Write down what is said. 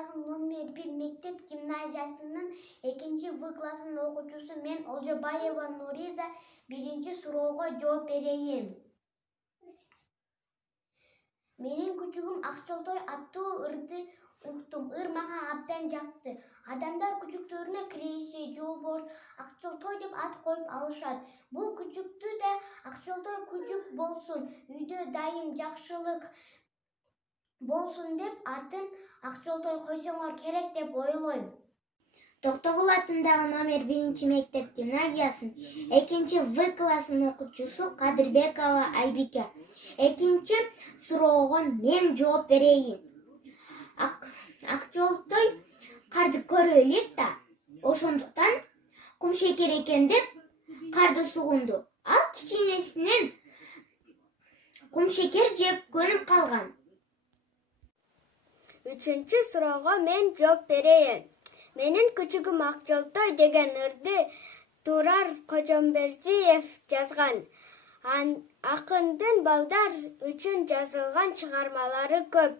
атындагы номер 1 мектеп гимназиясынын 2 В классынын окуучусу мен Олжобаева Нуриза. Биринчи суроого жооп берейин. Менин күчүгүм Акчолтой аттуу ырды уктум. Ыр мага абдан жакты. Адамдар күчүктөрүнө Кирейши, Жолборс, Акчолтой деп ат коюп алышат. Бул күчүктү да Акчолтой күчүк болсун, үйдө дайым жакшылык болсун деп атын Акчолтой койсоңор керек деп ойлойм. Токтогул атындагы номер 1 мектеп гимназиясынын 2 В классынын окуучусу Кадырбекова Айбике. Экинчи суроого мен жооп берейин. Акчолтой карды көрүп элек да, ошондуктан кумшекер экен деп карды сугунду. Ал кичинесинен кумшекер жеп көнүп калган. Үчүнчү суроого мен жооп берейин. Менин күчүгүм Акчолтой деген ырды Турар Кожомбердиев жазган. Акындын балдар үчүн жазылган чыгармалары көп.